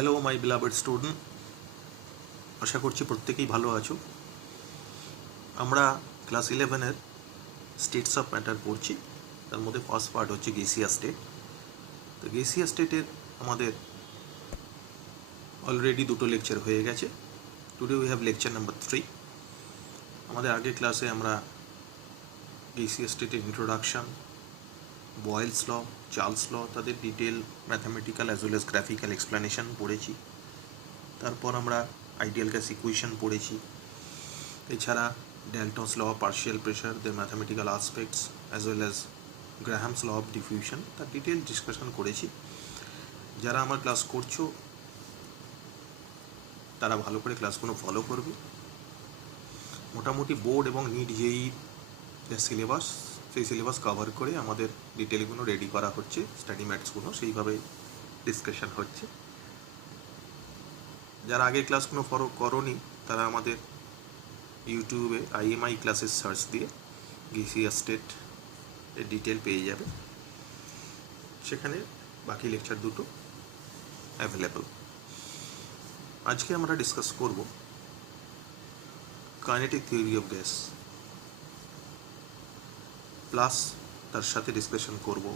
Hello my beloved student, আশা করছি প্রত্যেকেই ভালো আছো। আমরা ক্লাস 11-এর স্টেটস অফ ম্যাটার পড়ছি। তার মধ্যে ফার্স্ট পার্ট হচ্ছে গেসিয়া স্টেট। তো গেসিয়া স্টেটের আমাদের অলরেডি দুটো লেকচার হয়ে গেছে। Today we have lecture number 3। আমাদের আগের ক্লাসে আমরা গেসিয়া স্টেটের ইন্ট্রোডাকশান, বয়েলস ল, চার্লস ল, তাদের detail mathematical as well as graphical explanation পড়েছি। তারপর আমরা আইডিয়াল গ্যাস ইকুয়েশন পড়েছি। এছাড়া Dalton's law of partial pressure, their mathematical aspects, as well as Graham's law of diffusion, তার ডিটেল ডিসকাশন করেছি। যারা আমার ক্লাস করছো তারা ভালো করে ক্লাসগুলো ফলো করবে। মোটামুটি বোর্ড এবং নিট জেই যে সিলেবাস, সেই সিলেবাস কভার করে আমাদের ডিটেলগুলো রেডি করা হচ্ছে, স্টাডি ম্যাটসগুলো সেইভাবে ডিসকাশন হচ্ছে। যারা আগের ক্লাসগুলো ফলো করোনি তারা আমাদের ইউটিউবে IMI ক্লাসেস সার্চ দিয়ে গেসিয়া স্টেট এর ডিটেল পেয়ে যাবে, সেখানে বাকি লেকচার দুটো অ্যাভেলেবল। আজকে আমরা ডিসকাস করব kinetic theory of gas, plus তার সাথে ডিসকাশন করব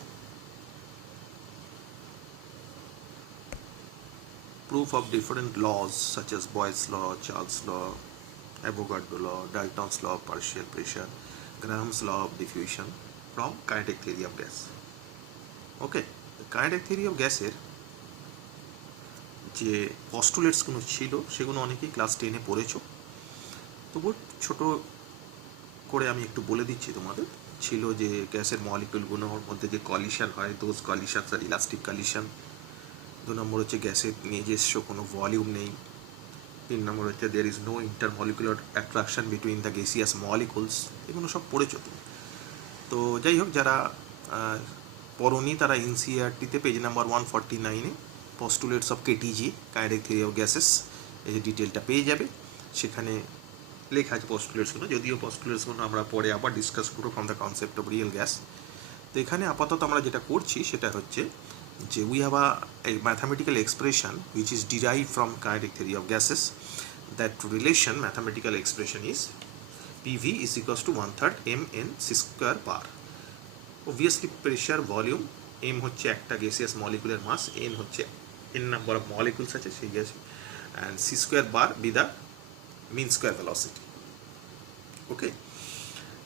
proof of different laws such as Boyle's law, Charles law, Avogadro law, Dalton's law of partial pressure, Graham's law of diffusion from kinetic theory of gas. Okay, kinetic theory of gas এর যে পস্টুলেটসগুলো ছিল সেগুলো অনেকেই class 10-এ পড়েছো, তবু ছোট করে আমি একটু বলে দিচ্ছি তোমাদের। ছিল যে গ্যাসের মলিকিউলগুলোর মধ্যে যে কলিশন হয়, those collisions are elastic collision. 2 number হচ্ছে গ্যাসের নিজস্ব কোনো ভলিউম নেই। 3 নম্বর হচ্ছে there is no intermolecular attraction between the gaseous molecules. এগুলো সব পড়েছো তুমি। তো যাই হোক, যারা পড়োনি তারা NCERT-তে পেজ নাম্বার 149-এ postulates of KTG, kinetic theory of gases, এই যে ডিটেলটা পেয়ে যাবে। সেখানে লেখা আছে পস্টুলেটসগুলো, যদিও পস্টুলেটসগুলো আমরা পরে আবার ডিসকাস করবো from the concept of real gas. তো এখানে আপাতত আমরা যেটা করছি সেটা হচ্ছে যে we have a mathematical expression which is derive from kinetic theory of gases. That relation, mathematical expression is PV is equals to 1/3 mn c square bar. Obviously pressure, volume, m হচ্ছে একটা গ্যাসিয়াস মলিকুলের মাস, n হচ্ছে n number of molecules আছে সেই gas, and c square bar be the mean square velocity. ওকে,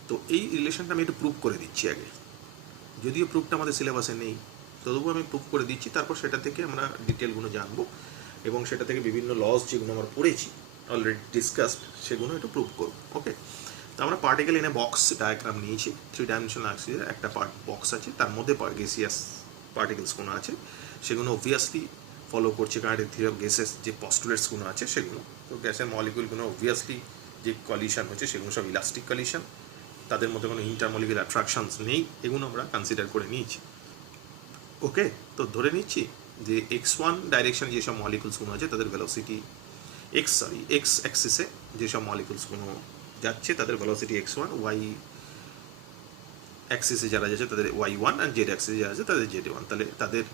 তো এই রিলেশনটা আমি একটু প্রুভ করে দিচ্ছি আগে, যদিও প্রুফটা আমাদের সিলেবাসে নেই, তবুও আমি প্রুভ করে দিচ্ছি। তারপর সেটা থেকে আমরা ডিটেলগুলো জানবো এবং সেটা থেকে বিভিন্ন লস যেগুলো আমরা পড়েছি অলরেডি ডিসকাসড সেগুলো একটু প্রুভ করবো। ওকে, তো আমরা particle in a box diagram নিয়েছি। 3 ডাইমেনশনাল অ্যাক্সিসের একটা বক্স আছে, তার মধ্যে গ্যাসিয়াস পার্টিকেলসগুলো আছে, সেগুলো অবভিয়াসলি ফলো করছে কাইনেটিক থিওরি অফ গ্যাসেস যে পস্টুলেটসগুলো আছে সেগুলো। তো গ্যাসের মলিকুলগুলো অবভিয়াসলি যে কলিশন হচ্ছে সেগুলো সব ইলাস্টিক কলিশন, তাদের মধ্যে কোনো ইন্টারমলিকুলার অ্যাট্রাকশনস নেই, এগুলো আমরা কনসিডার করে নিয়েছি। ওকে, তো ধরে নিচ্ছি যে x1 ডাইরেকশন যেসব মলিকুলসগুলো আছে তাদের ভেলোসিটি x অ্যাক্সিসে যেসব মলিকুলসগুলো যাচ্ছে তাদের ভেলোসিটি x1, y অ্যাক্সিসে যারা যাচ্ছে তাদের y1, আর z অ্যাক্সিসে যারা আছে তাদের z1। তাহলে তাদের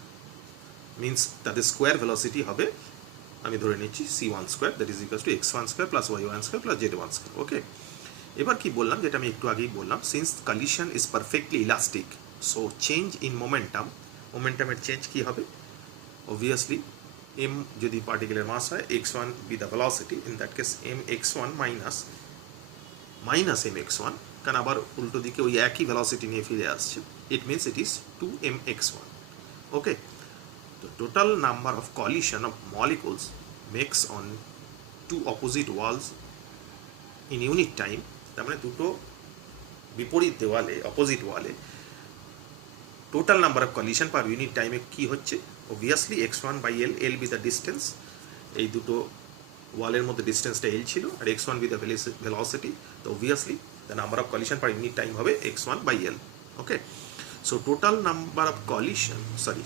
মিনস তাদের স্কোয়ার ভেলোসিটি হবে, আমি ধরে নিচ্ছি c1 square, that is equals to x1 square plus y1 square plus z1 square. Okay, এবার কি বললাম, যেটা আমি একটু আগেই বললাম, since collision is perfectly elastic, so change in মোমেন্টামের চেঞ্জ কি হবে, অবভিয়াসলি m যদি পার্টিকেলের মাস হয়, x1 be the velocity, in that case mx1 minus mx1, কারণ আবার উল্টো দিকে ওই একই ভেলোসিটি নিয়ে ফিরে আসছে, it means it is 2mx1। Okay, তো total number of collision of molecules makes on 2 opposite walls in unit time, তার মানে দুটো বিপরীত দেওয়ালে, অপোজিট ওয়ালে total number of collision per unit টাইমে কী হচ্ছে, obviously x1/L, L be the distance, এই দুটো ওয়ালের মধ্যে ডিস্টেন্সটা L ছিল, আর x1 বি দ্য ভেলোসিটি, তো obviously the number of collision per unit time হবে x1/L। Okay, so total number of collision,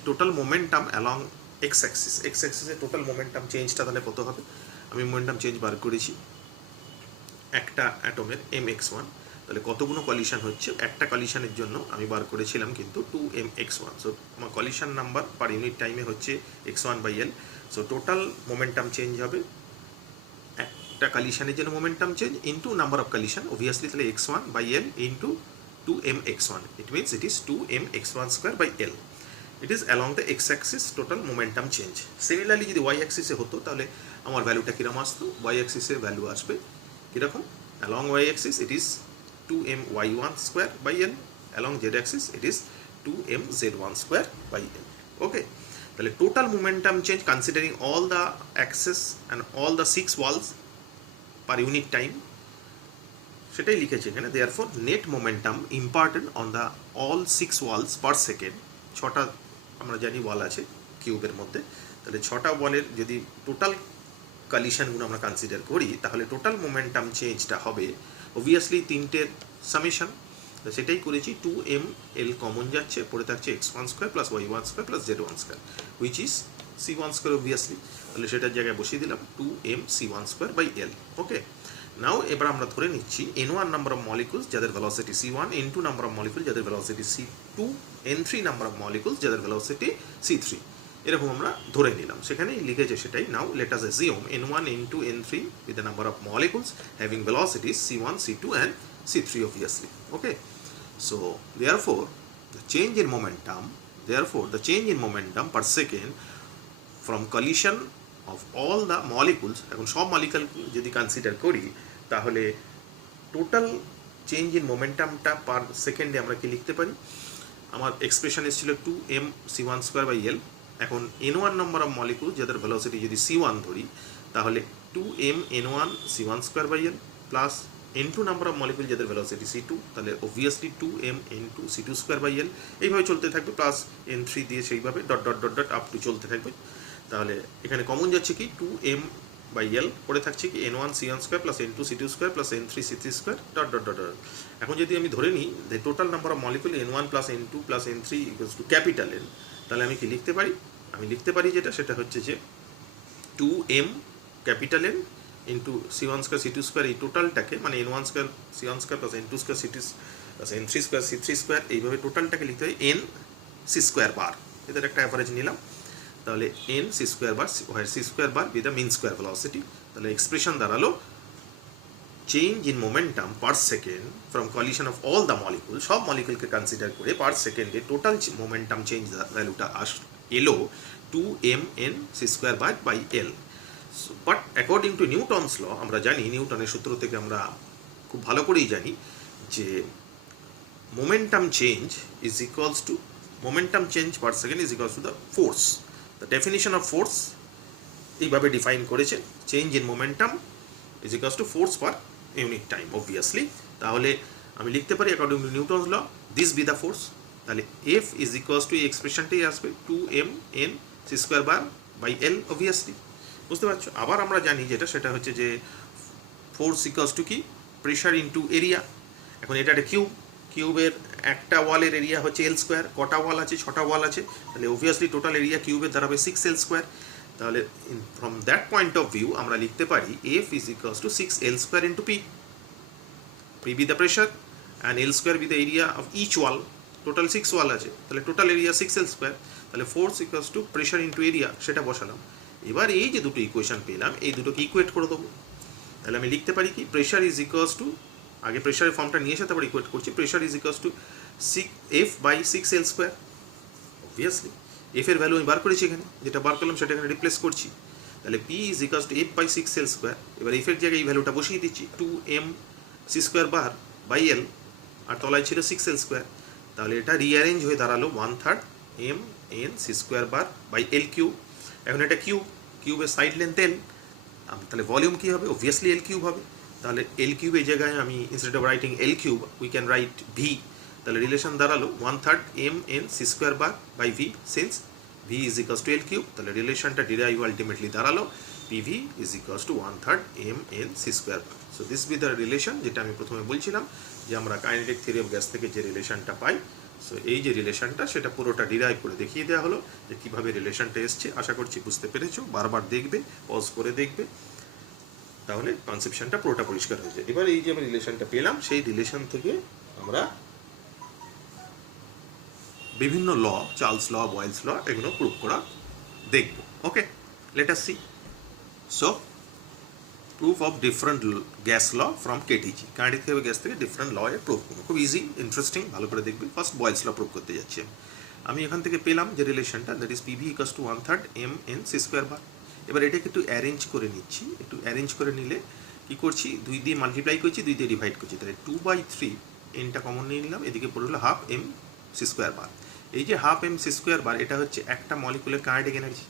total momentum along x অ্যাক্সিসে টোটাল মোমেন্টাম চেঞ্জটা তাহলে কত হবে, আমি মোমেন্টাম চেঞ্জ বার করেছি একটা অ্যাটমের mx1, তাহলে কতগুলো কলিশন হচ্ছে, একটা কলিশনের জন্য আমি বার করেছিলাম কিন্তু 2mx1। সো আমার কলিশন নাম্বার পার ইউনিট টাইমে হচ্ছে x1/L। So total momentum change হবে একটা কলিশনের জন্য momentum change into number of collision, obviously তাহলে x1/L into 2mx1, it means it is 2mx1/L। It is along the x Axis total momentum change. Similarly যদি Y অ্যাক্সিসে হতো তাহলে আমার ভ্যালুটা কীরকম আসতো, ওয়াই অ্যাক্সিসের ভ্যালু আসবে কীরকম, along Y axis it is 2my1/L, along Z axis it is 2mz1/L। Okay, তাহলে total momentum change considering all the axes and all the 6 walls per unit time, সেটাই লিখেছে এখানে। Therefore net momentum imparted on the all 6 walls per second. 6টা আমরা জানি ওয়াল আছে কিউবের মধ্যে, তাহলে 6টা ওয়ালের যদি টোটাল কলিশনগুলো আমরা কনসিডার করি তাহলে টোটাল মোমেন্টাম চেঞ্জটা হবে অবভিয়াসলি 3টের সামেশন। তো সেটাই করেছি, 2ml কমন যাচ্ছে, পড়ে থাকছে x1² + y1² + z1², which is c1² obviously. তাহলে সেটার জায়গায় বসিয়ে দিলাম 2mc1²/L। ওকে, নাও এবার আমরা ধরে নিচ্ছি n1 নাম্বার অফ মলিকুলস যাদের velocity c1, n2 number of molecule যাদের velocity c2, n3 number of molecules যাদের ভেলোসিটি c3, এরকম আমরা ধরে নিলাম, সেখানেই লিখেছে সেটাই। Now let us assume n1, n2, n3 with the number of molecules having velocities c1, c2 and c3 obviously. Okay, so therefore the change in momentum per second from collision of all the molecules, এখন সব molecule যদি consider করি তাহলে total change in মোমেন্টামটা পার সেকেন্ডে আমরা কি লিখতে পারি, আমার এক্সপ্রেশন এসেছিল 2mc1²/L। এখন n1 নম্বর অফ মলিকুল যাদের ভেলোসিটি যদি c1 ধরি তাহলে 2mn1c1²/L plus n2 number of molecule যাদের ভেলোসিটি c2, তাহলে অবভিয়াসলি 2mn2c2²/L। এইভাবে চলতে থাকবে, প্লাস n3 দিয়ে সেইভাবে dot dot dot dot up to চলতে থাকবে। তাহলে এখানে কমন যাচ্ছে কি 2m/L, পড়ে থাকছে কি n1c1² + n2c2² + n3c3² dot dot dot dot. এখন যদি আমি ধরে নিই যে total number of molecule n1 + n2 + n3 = N, তাহলে আমি কি লিখতে পারি, আমি লিখতে পারি সেটা হচ্ছে যে 2m N into c1² c2² এই টোটালটাকে, মানে n1² c1² + n2² c2 + n3² c3², এইভাবে টোটালটাকে লিখতে হয় n c² বার, এদের একটা অ্যাভারেজ নিলাম, তাহলে n c² bar, where c² bar with the mean square velocity। তাহলে এক্সপ্রেশন দাঁড়ালো change in momentum per second from collision of all the molecule, সব মলিকুলকে কনসিডার করে পার সেকেন্ডে টোটাল মোমেন্টাম চেঞ্জ ভ্যালুটা এলো 2mnc²/L। But according to Newton's law, আমরা জানি নিউটনের সূত্র থেকে আমরা খুব ভালো করেই জানি যে momentum change per second is equals to the force. The definition of force এইভাবে ডিফাইন করেছে, change in momentum is equals to force per unit time obviously. তাহলে আমি লিখতে পারি according to Newton's law this be the force, তাহলে F is equals to এই এক্সপ্রেশনটাই আসবে 2mnc²/L অবভিয়াসলি, বুঝতে পারছো। আবার আমরা জানি সেটা হচ্ছে যে ফোর্স ইকুয়ালস টু কি, প্রেশার ইন্টু এরিয়া। এখন এটা একটা কিউবের একটা ওয়ালের এরিয়া হচ্ছে L², কটা ওয়াল আছে, 6টা ওয়াল আছে, তাহলে অবভিয়াসলি টোটাল এরিয়া কিউবের দাঁড়াবে 6L²। তাহলে from that point of view আমরা লিখতে পারি F is equals to 6L² into P be the pressure and L² be the area of each wall, total 6 wall আছে, তাহলে টোটাল এরিয়া 6L², তাহলে force equals to pressure into area, সেটা বসালাম। এবার এই যে দুটো ইকুয়েশন পেলাম এই দুটোকে ইকুয়েট করে দেবো, তাহলে আমি লিখতে পারি কি প্রেশার ইজ ইকুয়ালস টু, আগে প্রেশারের ফর্মটা নিয়ে এসে তারপর ইকুয়েট করছি, pressure is equals two F/6L²। Obviously F এর ভ্যালু আমি বার করেছি এখানে, যেটা বার করলাম সেটা এখানে রিপ্লেস করছি, তাহলে P is equals two F/6L²। এবার এফ এর জায়গায় এই ভ্যালুটা বসিয়ে দিচ্ছি 2mc²/L, আর তলায় ছিল 6L², তাহলে এটা রিঅ্যারেঞ্জ হয়ে দাঁড়ালো 1/3 mnc²/L3। এখন এটা কিউবের সাইড লেন্থ L, তাহলে ভলিউম কি হবে, অবভিয়াসলি L3 হবে, তাহলে L3 এই জায়গায় আমি instead of writing L3 we can write V, তাহলে রিলেশন দাঁড়ালো 1/3 mnc²/V since V is equals two L3, তাহলে রিলেশনটা ডিরাইভ আলটিমেটলি দাঁড়ালো PV is equals to 1/3 mnc²। So this be the relation, যেটা আমি প্রথমে বলছিলাম যে আমরা কাইনেটিক থিওরি অফ গ্যাস থেকে যে রিলেশনটা পাই, সো এই যে রিলেশনটা সেটা পুরোটা ডিরাইভ করে দেখিয়ে দেওয়া হলো যে কীভাবে রিলেশনটা এসছে। আশা করছি বুঝতে পেরেছো, বারবার দেখবে, পজ করে দেখবে। তাহলে কনসেপশনটা পুরোটা পরিষ্কার হয়ে যায়। এবার এই যে আমি রিলেশনটা পেলাম, সেই রিলেশন থেকে আমরা বিভিন্ন ল, চার্লস ল, বয়েলস ল, এগুলো প্রুভ করা দেখব। Okay, let us see. So proof of different gas law from KTG, kinetic theory gas থেকে ডিফারেন্ট ল এর প্রুফ করবো। খুব ইজি, ইন্টারেস্টিং, ভালো করে দেখবি। ফার্স্ট বয়েলস ল প্রুভ করতে যাচ্ছি আমি এখান থেকে পেলাম যে রিলেশনটা, that is PV equals to 1/3 mn C square bar. এবার এটাকে একটু অ্যারেঞ্জ করে নিচ্ছি। একটু অ্যারেঞ্জ করে নিলে কি করছি, 2 দিয়ে মাল্টিপ্লাই করছি, 2 দিয়ে ডিভাইড করছি, তাহলে 2/3 এনটা কমন নিয়ে নিলাম, এদিকে পড়ে হলো 1/2 m সি স্কোয়ার বার। এই যে 1/2 m সি স্কোয়ার বার, এটা হচ্ছে একটা মলিকুলের কাইনেটিক এনার্জি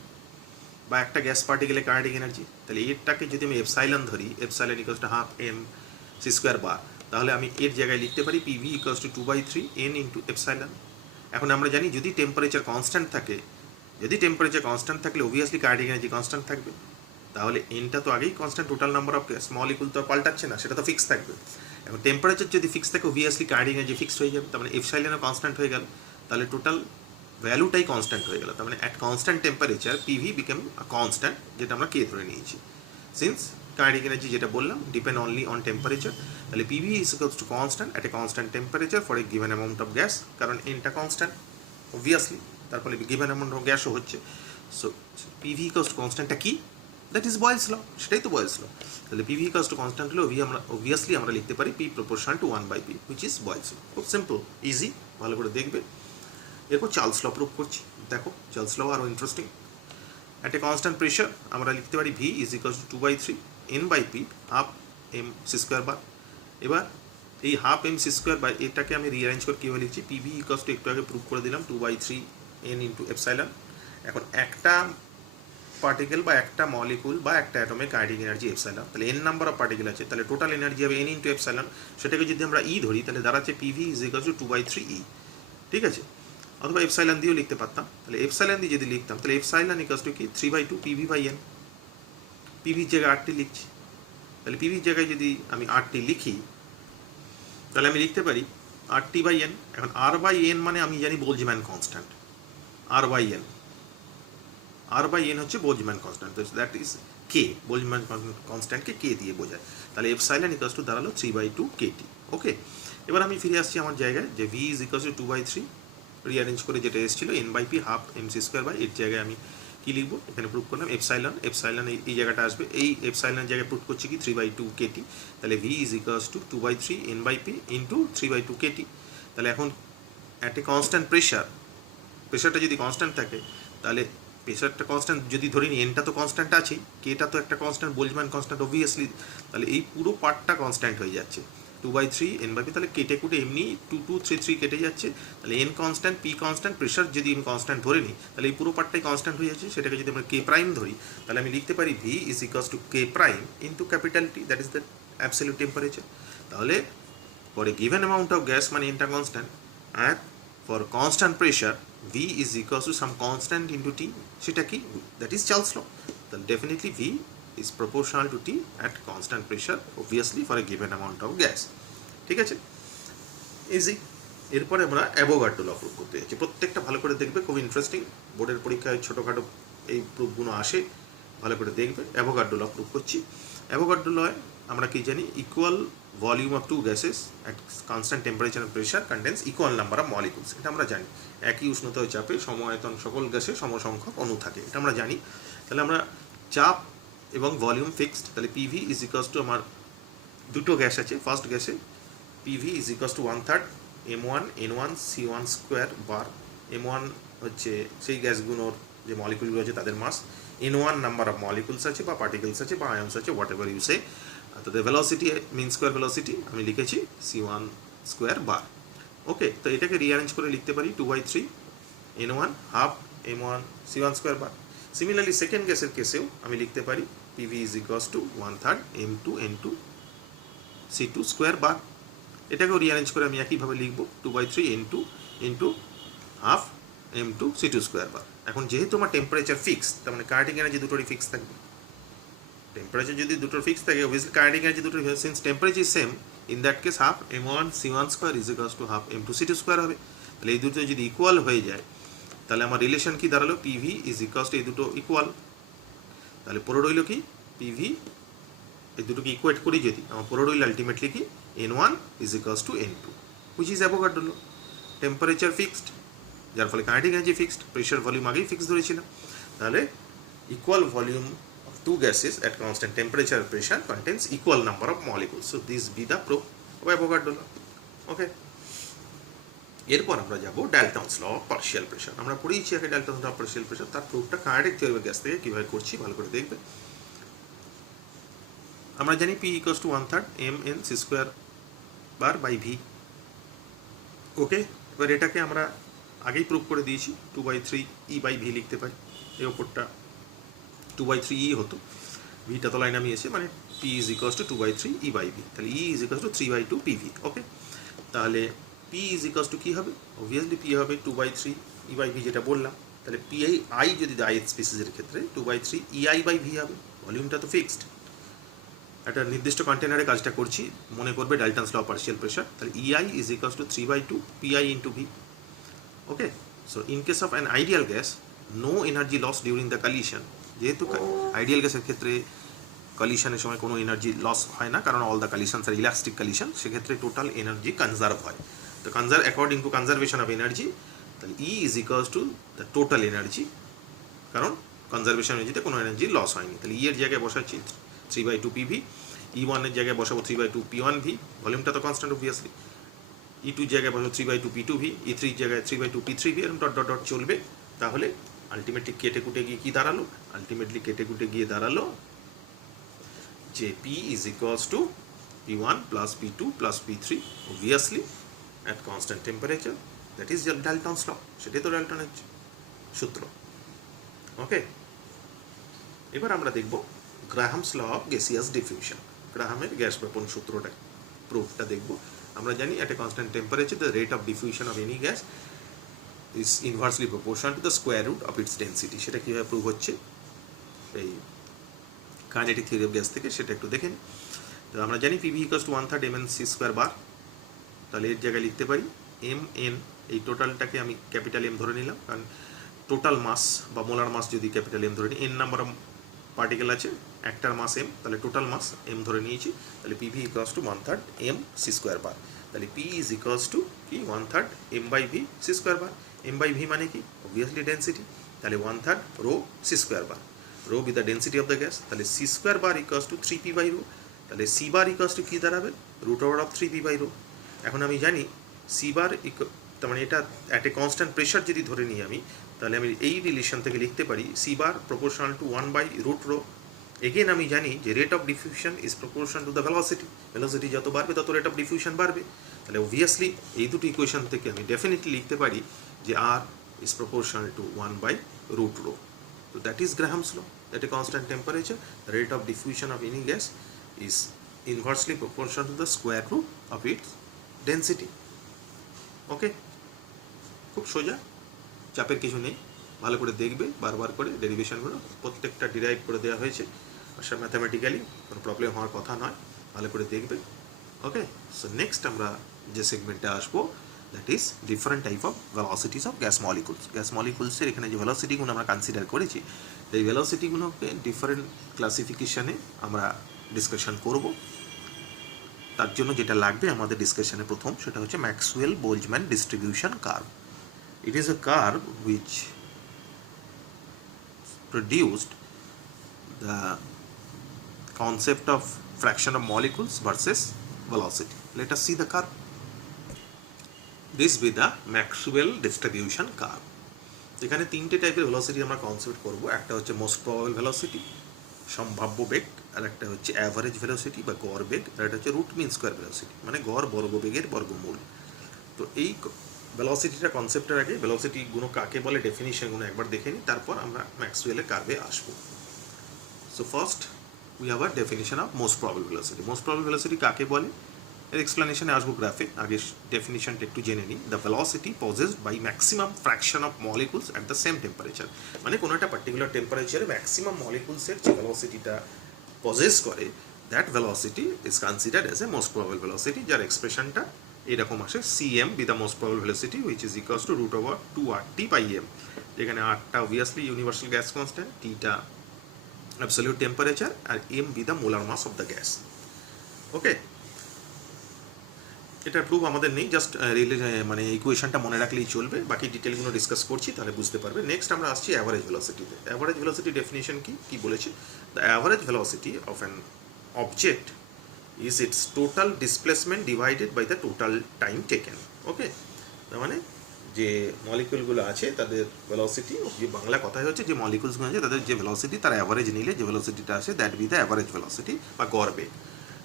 বা একটা গ্যাস পার্টিকেলের কাইনেটিক এনার্জি। তাহলে এরটাকে যদি আমি এপসাইলন ধরি, epsilon equals to 1/2 m C square bar, তাহলে আমি এর জায়গায় লিখতে পারি PV equals to 2/3 n into epsilon. এখন আমরা জানি যদি টেম্পারেচার কনস্ট্যান্ট থাকে, থাকলে অবভিয়াসলি কাইনেটিক এনার্জি কনস্ট্যান্ট থাকবে। তাহলে এনটা তো আগেই constant, total number of gas molecule তো পাল্টাচ্ছে না, সেটা তো ফিক্স থাকবে। এখন টেম্পারেচার যদি ফিক্স থাকে, অবভিয়াসলি কাইনেটিক এনার্জি ফিক্সড হয়ে যাবে, তার মানে এপসাইলনও কনস্ট্যান্ট হয়ে গেল, তাহলে টোটাল ভ্যালুটাই কনস্ট্যান্ট হয়ে গেল। তার মানে at constant temperature PV became constant, যেটা আমরা কে ধরে নিয়েছি। সিন্স কাইনেটিক এনার্জি যেটা বললাম ডিপেন্ড অনলি অন টেম্পারেচার, তাহলে PV is equals to constant at a constant temperature for a given amount of gas, কারণ এনটা কনস্ট্যান্ট অবভিয়াসলি, তারপরে গিভেন অ্যামাউন্ট অফ গ্যাসও হচ্ছে। সো পিভি ইকুয়ালস টু কনস্ট্যান্টটা কি, that is Boyle's ল, সেটাই তো Boyle's law. তাহলে PV equals to constant হলে obviously আমরা লিখতে পারি P proportional to 1/p, which is Boyle's law. খুব সিম্পল, ইজি, ভালো করে দেখবে। এরপর চার্লস ল প্রুভ করছি। দেখো চার্লস ল আরও interesting. At a constant pressure আমরা লিখতে পারি V is equals to 2/3 n/p 1/2 m C square bar. এবার এই 1/2 m সি স্কোয়ার বাই এটাকে আমি রিঅ্যারেঞ্জ করে কীভাবে লিখছি, পিভি ইকুয়ালস টু একটু আগে প্রুভ করে দিলাম 2/3 n ইন্টু এপসাইলন। এখন একটা পার্টিকেল বা একটা মলিকুল বা একটা অ্যাটমে কাইনেটিক এনার্জি এপসাইলন, তাহলে এন নাম্বার অফ পার্টিকেল আছে, তাহলে টোটাল এনার্জি হবে এন ইন্টু এপসাইলন। সেটাকে যদি আমরা ই ধরি, তাহলে দাঁড়াচ্ছে PV is equals to 2/3 e, ঠিক আছে। অথবা এপসাইলন দিয়েও লিখতে পারতাম, তাহলে এপসাইলন দিয়ে যদি লিখতাম, তাহলে এপসাইলন ইকুয়ালস টু কি 3/2 পিভি বাই এন। পিভির জায়গায় 8টি লিখছি, তাহলে পিভির জায়গায় যদি আমি 8টি লিখি, তাহলে আমি লিখতে পারি 8টি বাই এন। এখন আর বাই এন মানে আমি জানি বোলজম্যান কনস্ট্যান্ট, আর বাই এন হচ্ছে Boltzmann constant, that is K, Boltzmann কনস্ট্যান্টকে কে দিয়ে বোঝায়। তাহলে এপসাইলন ইকুয়ালস টু দাঁড়ালো 3/2 কেটি। ওকে, এবার আমি ফিরে আসছি আমার জায়গায়, যে V is equals to 2/3 rearrange করে যেটা এসেছিল n/p 1/2 m C square by, এর জায়গায় আমি কী লিখবো, এখানে প্রুভ করলাম এপসাইলন এই জায়গাটা আসবে, এই এপসাইলনের জায়গায় প্রুভ করছি কি 3/2 কেটি। তাহলে V is equals to 2/3 n/p into 3/2 K T. তাহলে এখন অ্যাট এ কনস্ট্যান্ট প্রেশারটা যদি কনস্ট্যান্ট থাকে, তাহলে প্রেশারটা কনস্ট্যান্ট যদি ধরি নি, এনটা তো কনস্ট্যান্ট আছেই, কেটা তো একটা কনস্ট্যান্ট, বোলজম্যান কনস্ট্যান্ট অবভিয়াসলি, তাহলে এই পুরো পার্টটা কনস্ট্যান্ট হয়ে যাচ্ছে 2/3 n/p। তাহলে কেটে কুটে এমনি 2 2 3 3 কেটে যাচ্ছে, তাহলে N constant, P constant, pressure যদি আমি কনস্ট্যান্ট ধরে নিই, তাহলে এই পুরো পার্টটাই কনস্ট্যান্ট হয়ে যাচ্ছে। সেটাকে যদি আমরা কে প্রাইম ধরি, তাহলে আমি লিখতে পারি V is equals to K prime into capital T, that is the absolute temperature. তাহলে for a given amount of gas মানে এনটা constant, and for constant pressure V is equals to some constant into T, সেটা কি, that is Charles law. তাহলে definitely V is proportional to T at constant pressure, obviously for a given amount of gas, ঠিক আছে, easy. এরপরে আমরা Avogadro law prove করতে যাচ্ছি। প্রত্যেকটা ভালো করে দেখবে, খুব ইন্টারেস্টিং, বোর্ডের পরীক্ষায় ছোটোখাটো এই প্রুফগুলো আসে, ভালো করে দেখবে। অ্যাভোগাড্রো ল প্রুভ করছি। অ্যাভোগাড্রো লয় আমরা কি জানি, equal volume of two gases at constant temperature and pressure contains equal number of molecules, এটা আমরা জানি। একই উষ্ণতা ও চাপে সমায়তন সকল গ্যাসে সমসংখ্যক অণু থাকে, এটা আমরা জানি। তাহলে আমরা চাপ এবং ভলিউম ফিক্সড, তাহলে পিভি ইজ ইকুয়ালস টু, আমার দুটো গ্যাস আছে, ফার্স্ট গ্যাসে PV is equals to 1/3 m1 n1 c1 square bar. m1 হচ্ছে সেই গ্যাসগুলোর যে মলিকুলগুলো আছে তাদের মাস, n1 নাম্বার অফ মলিকুলস আছে বা পার্টিকেলস আছে বা আয়ন্স আছে, হোয়াট এভার ইউ সে। তাদের ভেলোসিটি, মিন স্কোয়ার ভেলোসিটি আমি লিখেছি c1 স্কোয়ার বার। ওকে, তো এটাকে রিঅ্যারেঞ্জ করে লিখতে পারি 2/3 n1 half m1 c1 square bar. Similarly second গ্যাসের কেসেও আমি লিখতে পারি PV is equals to 1/3 m2 n2 c2 square bar. এটাকেও রিঅ্যারেঞ্জ করে আমি একইভাবে লিখব 2/3 n2 into half m2 c2 square বার। এখন যেহেতু আমার টেম্পারেচার ফিক্স, তার মানে কাইনেটিক এনার্জি দুটোরই ফিক্স থাকবে। টেম্পারেচার যদি দুটোর ফিক্স থাকে, অবভিয়াসলি কাইনেটিক এনার্জি দুটোর, since temperature is same, in that case half m1 c1 square is equals to half m2 c2 square হবে। তাহলে এই দুটো যদি ইকুয়াল হয়ে যায়, তাহলে আমার রিলেশন কি দাঁড়ালো, পিভি ইজ ইকুয়ালস টু, এই দুটো ইকুয়াল, তাহলে পরে রইল কি পিভি এই দুটোকে ইকুয়েট করি যদি আমার পরে রইল আলটিমেটলি কি n1 is equals to n2 which is Avogadro law. Temperature fixed, যার ফলে kinetic energy fixed, pressure volume আগেই ফিক্সড ধরেছিলাম। তাহলে equal volume of two gases at constant temperature pressure contains equal number of molecules, so this be the proof of Avogadro law. Okay, এরপর আমরা যাব Dalton's law of partial pressure. আমরা পড়েইছি আগে Dalton's law of partial pressure, তার প্রুফটা kinetic theory of gas থেকে কীভাবে করছি ভালো করে দেখবে। আমরা জানি P equals to 1/3 mn c square bar by V. Okay, এবার এটাকে আমরা আগেই প্রুভ করে দিয়েছি 2/3 E বাই ভি লিখতে পারি। এই ওপরটা 2/3 E হতো, ভিটা তো লাইন আমি এসে মানে P is equals to 2/3 E by V, তাহলে E is equals to 3/2 PV। Okay, তাহলে P ইজ ইকুয়ালস টু কী হবে, অবভিয়াসলি P হবে 2/3 E বাই ভি যেটা বললাম। তাহলে PI যদি দেয় স্পিসিসের ক্ষেত্রে 2/3 EI বাই ভি হবে, ভলিউমটা তো ফিক্সড। একটা নির্দিষ্ট কন্টেনারে কাজটা করছি, মনে করবে Dalton's law of partial pressure, তাহলে EI is equals to 3/2 PI into V. Okay, so in case of an ideal gas no energy loss during the collision, যেহেতু আইডিয়াল গ্যাসের ক্ষেত্রে কলিশনের সময় কোনো এনার্জি লস হয় না, কারণ all the collisions are elastic collision, সেক্ষেত্রে টোটাল এনার্জি কনজার্ভ হয়। তো according to conservation of energy, তাহলে E is equals to the total energy, কারণ কনজারভেশন এনার্জিতে কোনো এনার্জি লস হয়নি। তাহলে E এর জায়গায় বসাচ্ছি 3/2 PV, E1 এর জায়গায় বসাবো 3/2 P1V, ভলিউমটা তো কনস্ট্যান্ট অবভিয়াসলি। E2 এর জায়গায় বসাবো 3/2 P2V, E3 এর জায়গায় 3/2 P3V, এরকম ডট ডট ডট চলবে। তাহলে আলটিমেটলি কেটে কুটে গিয়ে কী দাঁড়ালো, আলটিমেটলি কেটে কুটে গিয়ে দাঁড়ালো যে P is equals to P1 plus P2 plus P3 obviously at constant temperature, that is Dalton's law, সেটাই তো ডালটনের সূত্র। ওকে, এবার আমরা দেখব Graham's law of gaseous diffusion, গ্রাহামের গ্যাস ব্যাপন সূত্রটা প্রুফটা দেখব। আমরা জানি at a constant temperature the rate of diffusion of any gas is inversely proportional to the square root of its density. সেটা কীভাবে প্রুভ হচ্ছে এই কাইনেটিক থিওরি অফ গ্যাস থেকে, সেটা একটু দেখেন। তো আমরা জানি PV equals to 1/3 mn c square bar, তাহলে এর জায়গায় লিখতে পারি mn, এই টোটালটাকে আমি ক্যাপিটাল M ধরে নিলাম, কারণ টোটাল মাস বা মোলার মাস যদি ক্যাপিটাল M ধরে নিই, n নাম্বার অফ পার্টিকেল আছে, একটার মাস m, তাহলে টোটাল মাস m ধরে নিয়েছি। তাহলে PV equals to 1/3 m c square bar, তাহলে P ইজ ইকুয়ালস টু কি 1/3 m by V c square bar. m by V মানে কি, অবভিয়াসলি ডেন্সিটি, তাহলে 1/3 rho c square bar, rho be the density of the gas, তাহলে c square bar equals to 3p by rho, তাহলে c bar equals to কী দাঁড়াবে, root over of 3p by rho. এখন আমি জানি c বার তার মানে এটা অ্যাট এ কনস্ট্যান্ট প্রেশার যদি ধরে নিই আমি, তাহলে আমি এই রিলেশন থেকে লিখতে পারি c bar proportional to 1 by root rho. Again আমি জানি যে rate of diffusion is proportional to the velocity, velocity যত বাড়বে তত রেট অফ ডিফিউশন বাড়বে। তাহলে অবভিয়াসলি এই দুটো ইকুয়েশন থেকে আমি ডেফিনেটলি লিখতে পারি যে R is proportional to 1 by root rho. তো that is Graham's law, at a constant temperature the rate of diffusion of any gas is inversely proportional to the square root of its density. ওকে, খুব সোজা, চাপের কিছু নেই, ভালো করে দেখবে, বারবার করে ডেরিভেশনগুলো প্রত্যেকটা ডিরাইভ করে দেওয়া হয়েছে, আচ্ছা ম্যাথামেটিক্যালি কোনো প্রবলেম হওয়ার কথা নয়, ভালো করে দেখবে। ওকে, সো নেক্সট আমরা যে সেগমেন্টে আসবো that is different type of velocities of gas molecules. Gas মলিকুলসের এখানে যে ভেলোসিটিগুলো আমরা কনসিডার করেছি, এই ভেলোসিটিগুলোকে ডিফারেন্ট ক্লাসিফিকেশানে আমরা ডিসকাশন করব। তার জন্য যেটা লাগবে আমাদের ডিসকাশনে প্রথম, সেটা হচ্ছে Maxwell Boltzmann distribution curve. It is a curve which produced the concept of fraction of molecules versus velocity. Let us see the curve. This be the Maxwell distribution curve. এখানে তিনটে টাইপের ভেলোসিটি আমরা কনসেপ্ট করব। একটা হচ্ছে most probable velocity, সম্ভাব্য বেগ, আর একটা হচ্ছে অ্যাভারেজ ভেলোসিটি বা গড় বেগ, আর একটা হচ্ছে রুট মিন স্কোয়ার ভেলোসিটি মানে গড় বর্গবেগের বর্গমূল। তো এই ভেলোসিটিটা কনসেপ্টের আগে ভেলোসিটি গুলো কাকে বলে ডেফিনিশনগুলো একবার দেখে নিই, তারপর আমরা ম্যাক্সওয়েলের কার্ভে আসবো। So first we have a definition of most probable velocity. Most probable velocity কাকে বলে এর এক্সপ্লেনেশনে আসবো গ্রাফে, আগে ডেফিনিশনটা একটু জেনে নিই। The velocity possessed by maximum fraction of molecules at the same temperature, মানে কোনো একটা পার্টিকুলার টেম্পারেচারে ম্যাক্সিমাম মলিকুলসের যে ভেলোসিটিটা পজেস করে, that velocity is considered as a most probable velocity, যার এক্সপ্রেশনটা এরকম আসে cm be the most probable velocity which is equals to root over 2RT by m, যেখানে আরটা অবভিয়াসলি ইউনিভার্সাল গ্যাস কনস্ট্যান্ট, টিটা অ্যাবসলিউট টেম্পারেচার, আর M be the molar mass of the gas. Okay, এটা proof আমাদের নেই, just মানে ইকুয়েশনটা মনে রাখলেই চলবে, বাকি ডিটেলগুলো ডিসকাস করছি তাহলে বুঝতে পারবে। নেক্সট আমরা আসছি অ্যাভারেজ ভেলোসিটিতে। অ্যাভারেজ ভেলোসিটি ডেফিনিশন কি বলেছে? The average velocity of an object is its total displacement divided by the total time taken. Okay, তার মানে যে মলিকুলগুলো আছে তাদের ভেলোসিটি, যে বাংলা কথাই হচ্ছে যে মলিকুলসগুলো আছে তাদের যে ভেলোসিটি তার অ্যাভারেজ নিলে যে ভেলোসিটিটা আসে that be the average velocity বা গড় বেগ।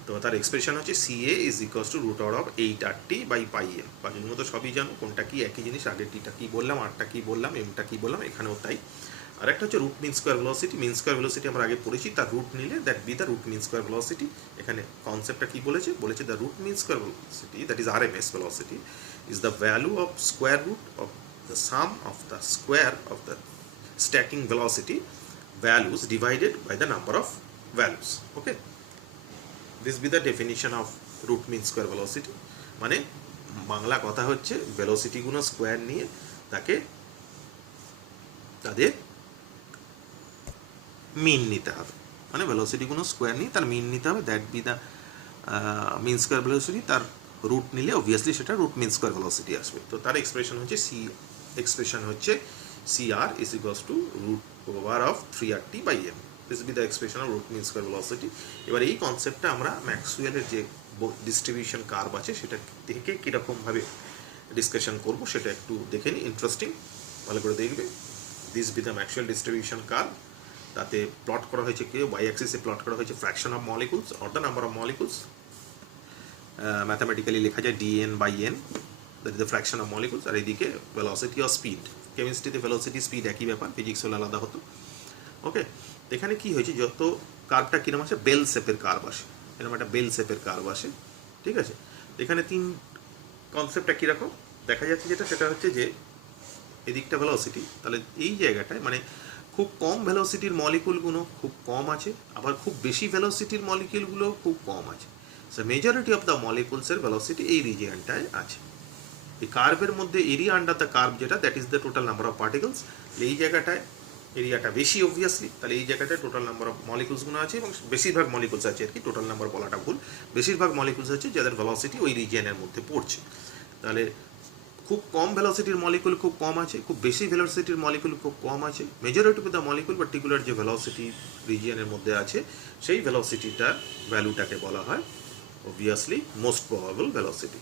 তো তার এক্সপ্রেশন হচ্ছে CA is equals to root over of 8RT by pi M. বাকিগুলো তো সবই জানো, কোনটা কি একই জিনিস, আগের টিটা কী বললাম, আরটা কী বললাম, এমটা কী বললাম, এখানেও তাই। আর একটা হচ্ছে root mean square velocity. Mean square velocity আমরা আগে পড়েছি, তার রুট নিলে that be the root mean square velocity. এখানে কনসেপ্টটা কী বলেছে the root mean square velocity that is RMS velocity is the value of square root of the sum of the square of the stacking velocity values divided by the number of values. Okay, this be the definition of root mean square velocity. মানে বাংলা কথা হচ্ছে ভেলোসিটিগুলো square নিয়ে তাদের মিন নিতে হবে, মানে ভেলোসিটিগুলো square নিয়ে তার মিন নিতে হবে, that be the mean square velocity. তার রুট নিলে অবভিয়াসলি সেটা রুট মিন স্কোয়ার ভেলোসিটি আসবে। তো তার এক্সপ্রেশন হচ্ছে CR is equals to root over of 3RT by M. This will be the expression of root mean square velocity. এবার এই কনসেপ্টটা আমরা ম্যাক্সওয়েলের যে ডিস্ট্রিবিউশন কার্ভ আছে সেটা থেকে কীরকমভাবে ডিসকাশন করব সেটা একটু দেখে নিই, ইন্টারেস্টিং, ভালো করে দেখবে। This be the Maxwell distribution curve. তাতে প্লট করা হয়েছে ওয়াই অ্যাক্সিসে প্লট করা হয়েছে fraction of molecules or the number of molecules. Mathematically লেখা যায় dN by n, that is the fraction of molecules. আর এইদিকে ভেলোসিটি অফ স্পিড। কেমিস্ট্রিতে ভেলোসিটি স্পিড একই ব্যাপার, ফিজিক্স হলে আলাদা হতো। ওকে, এখানে কি হয়েছে, যত কার্ভটা কিরম আসে, বেল শেপের কার্ভ আসে, এরকম একটা বেল শেপের কার্ভ আসে, ঠিক আছে। এখানে তিন কনসেপ্টটা কীরকম দেখা যাচ্ছে, সেটা হচ্ছে যে এদিকটা ভেলোসিটি, তাহলে এই জায়গাটায় মানে খুব কম ভেলোসিটির মলিকুলগুলো খুব কম আছে, আবার খুব বেশি ভেলোসিটির মলিকুলগুলো খুব কম আছে। সো মেজরিটি অফ দ্য মলিকুলসের ভেলোসিটি এই রিজিয়নটায় আছে। এই কার্ভের মধ্যে এরিয়া আন্ডার দ্য কার্ভ যেটা, that is the total number of particles. এই জায়গাটায় এরিয়াটা বেশি অবভিয়াসলি, তাহলে এই জায়গাটায় টোটাল নাম্বার অফ মলিকুলসগুলো আছে, এবং বেশিরভাগ মলিকুলস আছে আর কি, টোটাল নাম্বার বলাটা ভুল, বেশিরভাগ মলিকুলস আছে যাদের ভেলোসিটি ওই রিজিয়নের মধ্যে পড়ছে। তাহলে খুব কম ভেলোসিটির মলিকুল খুব কম আছে, খুব বেশি ভেলোসিটির মলিকুল খুব কম আছে। Majority of the molecule particular যে ভেলোসিটি রিজিয়নের মধ্যে আছে সেই ভেলোসিটিটার ভ্যালুটাকে বলা হয় অবভিয়াসলি মোস্ট প্রবাবল ভেলোসিটি।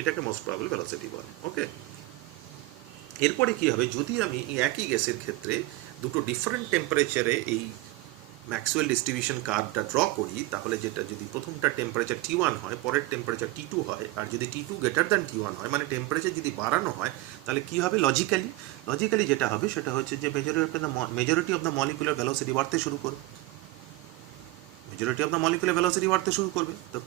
এটাকে মোস্ট প্রবাবল ভেলোসিটি বলে। ওকে, এরপরে কি হবে, যদি আমি এই একই গ্যাসের ক্ষেত্রে দুটো ডিফারেন্ট টেম্পারেচারে এই ম্যাক্সওয়েল ডিস্ট্রিবিউশন কার্ভটা ড্র করি, তাহলে যেটা যদি প্রথমটা টেম্পারেচার T1 হয়, পরের টেম্পারেচার T2 হয়, আর যদি T2 গ্রেটার দ্যান T1 হয়, মানে টেম্পারেচার যদি বাড়ানো হয়, তাহলে কী হবে, লজিক্যালি যেটা হবে সেটা হচ্ছে যে majority of the molecular velocity বাড়তে শুরু করবে, তো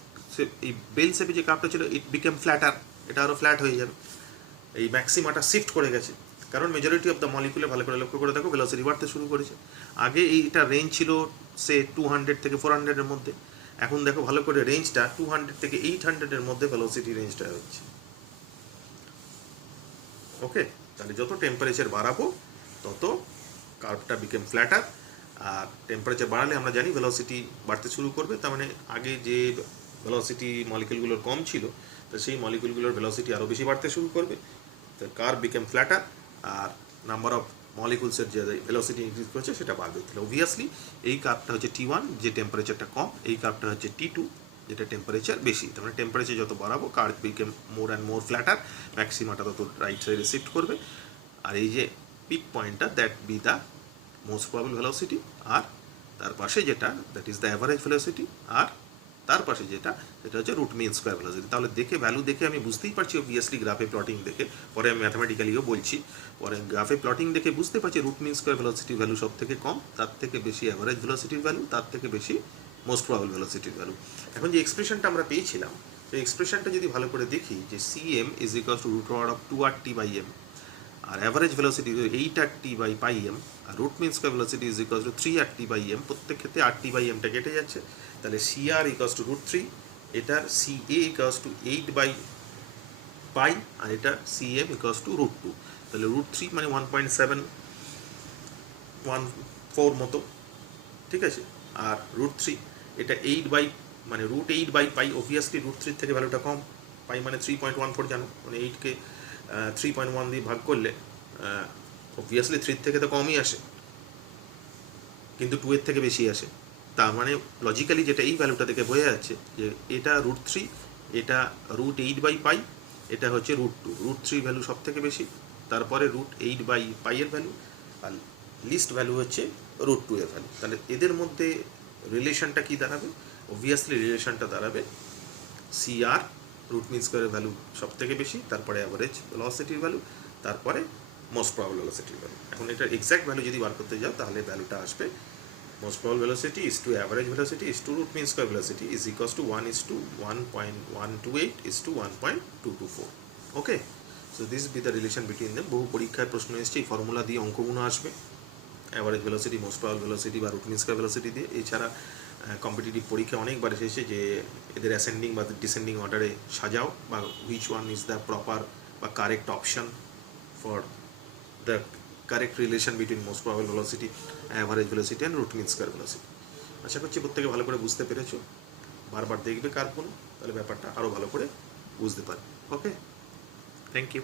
এই বেল শেপে যে কার্ভটা ছিল ইট বিকেম ফ্ল্যাটার, এটা আরও ফ্ল্যাট হয়ে যাবে। এই ম্যাক্সিমাটা শিফট করে গেছে, কারণ মেজরিটি অফ দ্য মলিকুলে ভালো করে লক্ষ্য করে দেখো ভেলোসিটি বাড়তে শুরু করেছে। আগে এইটা রেঞ্জ ছিল সে 200 থেকে 400-এর মধ্যে, এখন দেখো ভালো করে রেঞ্জটা 200 থেকে 800-এর মধ্যে ভেলোসিটি রেঞ্জটা হচ্ছে। ওকে, তাহলে যত টেম্পারেচার বাড়াবো তত কার্ভটা বিকেম ফ্ল্যাটার, আর টেম্পারেচার বাড়ালে আমরা জানি ভেলোসিটি বাড়তে শুরু করবে। তার মানে আগে যে ভেলোসিটি মলিকুলগুলোর কম ছিল, তো সেই মলিকুলগুলোর ভেলোসিটি আরও বেশি বাড়তে শুরু করবে, তো কার্ভ বিকেম ফ্ল্যাটার, আর নাম্বার অফ মলিকুলসের যে ভেলোসিটি ইনক্রিজ করছে সেটা বাড়বে। তাহলে অবভিয়াসলি এই কার্ভটা হচ্ছে T1 যে টেম্পারেচারটা কম, এই কার্ভটা হচ্ছে T2 যেটা টেম্পারেচার বেশি। তার মানে টেম্পারেচার যত বাড়াবো curve became more and more flatter, ম্যাক্সিমাটা তত রাইট সাইডে শিফট করবে, আর এই যে পিক পয়েন্টটা that be the most probable velocity, আর তার পাশে যেটা that is the average velocity, আর তার পাশে যেটা সেটা হচ্ছে রুট মিন স্কোয়ার ভেলোসিটি। তাহলে দেখে ভ্যালু দেখে আমি বুঝতেই পারছি অবভিয়াসলি গ্রাফে প্লটিং দেখে, পরে আমি ম্যাথামেটিক্যালিও বলছি, পরে গ্রাফে প্লটিং দেখে বুঝতে পারছি রুট মিন স্কোয়ার ভেলোসিটির ভ্যালু সব থেকে কম, তার থেকে বেশি অ্যাভারেজ ভেলোসিটির ভ্যালু, তার থেকে বেশি মোস্ট প্রবাবল ভেলোসিটির ভ্যালু। এখন যে এক্সপ্রেশনটা আমরা পেয়েছিলাম, সেই এক্সপ্রেশনটা যদি ভালো করে দেখি যে CM is equal to root over of 2RT by M, আর average velocity 8RT by pi M, আর root mean square velocity is equal to 3RT by M, প্রত্যেক ক্ষেত্রে RT বাই এমটা কেটে যাচ্ছে, তাহলে CR ইকুয়ালস টু √3, এটার CA equals to 8 by pi, আর এটা CM ইকুয়ালস টু √2, তাহলে √3 মানে 1.714 মতো, ঠিক আছে। আর √3 এটা 8 বাই মানে √8 বাই পাই, অবভিয়াসলি √3 থেকে ভ্যালুটা কম, পাই মানে 3.14 জানো, মানে 8কে 3.1 দিয়ে ভাগ করলে অবভিয়াসলি 3 থেকে তো কমই আসে, কিন্তু 2 এর থেকে বেশি আসে। তার মানে লজিক্যালি যেটা এই ভ্যালুটা থেকে বোঝা যাচ্ছে যে এটা √3, এটা √8 বাই পাই, এটা হচ্ছে √2। √3 ভ্যালু সব থেকে বেশি, তারপরে √8 বাই পাই এর ভ্যালু, আর লিস্ট ভ্যালু হচ্ছে √2 এর ভ্যালু। তাহলে এদের মধ্যে রিলেশনটা কি দাঁড়াবে? অবভিয়াসলি রিলেশনটা দাঁড়াবে CR, রুট মিন স্কোয়ারের ভ্যালু সব থেকে বেশি, তারপরে অ্যাভারেজ ভেলোসিটির ভ্যালু, তারপরে মোস্ট প্রবাবল ভেলোসিটির ভ্যালু। এখন এটার এক্স্যাক্ট ভ্যালু যদি বার করতে যাও তাহলে ভ্যালুটা আসবে most probable velocity is to average velocity is to root mean square velocity is equals to 1 is to 1.128 is to 1.224. Okay, so this be the relation between them. বহু পরীক্ষায় প্রশ্ন এসেছে এই ফর্মুলা দিয়ে অঙ্কগুলো আসবে, average velocity, most probable velocity বা root mean square velocity দিয়ে। এছাড়া কম্পিটিটিভ পরীক্ষা অনেকবার এসেছে যে এদের অ্যাসেন্ডিং বা ডিসেন্ডিং অর্ডারে সাজাও, বা which one is the proper বা correct option for the correct relation between most probable velocity, average velocity and root mean square velocity. আশা করছি প্রত্যেকে ভালো করে বুঝতে পেরেছো। বারবার দেখবে কার্ভগুলো, তাহলে ব্যাপারটা আরও ভালো করে বুঝতে পারবে। ওকে, থ্যাংক ইউ।